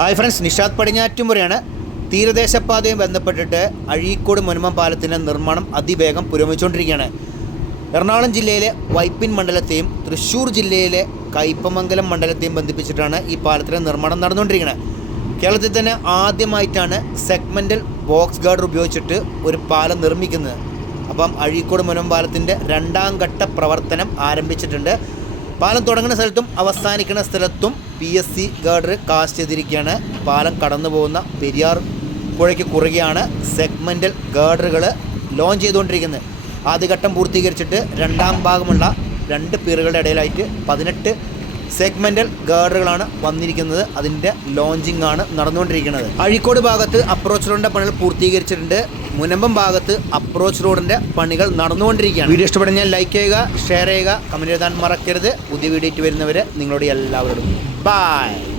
Hi friends Nishad പടിഞ്ഞാറ്റുമുറയാണ്. തീരദേശപാതയും ബന്ധപ്പെട്ടിട്ട് അഴീക്കോട് മുനമ്പം പാലത്തിന്റെ നിർമ്മാണം അതിവേഗം പുരോഗമിച്ചുകൊണ്ടിരിക്കുകയാണ്. എറണാകുളം ജില്ലയിലെ വൈപ്പിൻ മണ്ഡലത്തെയും തൃശ്ശൂർ ജില്ലയിലെ കയ്പമംഗലം മണ്ഡലത്തെയും ബന്ധിപ്പിച്ചിട്ടാണ് ഈ പാലത്തിന്റെ നിർമ്മാണം നടന്നുകൊണ്ടിരിക്കുന്നത്. കേരളത്തിൽ തന്നെ ആദ്യമായിട്ടാണ് സെഗ്മെന്റൽ ബോക്സ് ഗാർഡർ ഉപയോഗിച്ചിട്ട് ഒരു പാലം നിർമ്മിക്കുന്നത്. അപ്പം അഴീക്കോട് മുനമ്പാലത്തിന്റെ രണ്ടാം ഘട്ട പ്രവർത്തനം ആരംഭിച്ചിട്ടുണ്ട്. പാലം തുടങ്ങുന്ന സ്ഥലത്തും അവസാനിക്കുന്ന സ്ഥലത്തും P S C girder cast ചെയ്തിരിക്കുകയാണ് പാലം കടന്നു പോകുന്ന പെരിയാർ പുഴയ്ക്ക് കുറുകെയാണ് സെഗ്മെന്റൽ ഗാർഡറുകൾ ലോഞ്ച് ചെയ്തുകൊണ്ടിരിക്കുന്നത്. ആദ്യഘട്ടം പൂർത്തീകരിച്ചിട്ട് രണ്ടാം ഭാഗമുള്ള രണ്ട് പീറുകളുടെ ഇടയിലായിട്ട് പതിനെട്ട് സെഗ്മെന്റൽ ഗാർഡറുകളാണ് വന്നിരിക്കുന്നത്. അതിന്റെ ലോഞ്ചിങ് ആണ് നടന്നുകൊണ്ടിരിക്കുന്നത്. അഴിക്കോട് ഭാഗത്ത് അപ്രോച്ച് റോഡിന്റെ പണികൾ പൂർത്തീകരിച്ചിട്ടുണ്ട്. മുനമ്പം ഭാഗത്ത് അപ്രോച്ച് റോഡിന്റെ പണികൾ നടന്നുകൊണ്ടിരിക്കുകയാണ്. വീഡിയോ ഇഷ്ടപ്പെടുന്ന ലൈക്ക് ചെയ്യുക ഷെയർ ചെയ്യുക കമന്റ് എഴുതാൻ മറക്കരുത്. പുതിയ വീഡിയോ വരുന്നവരെ നിങ്ങളോട് എല്ലാവരോടും ബൈ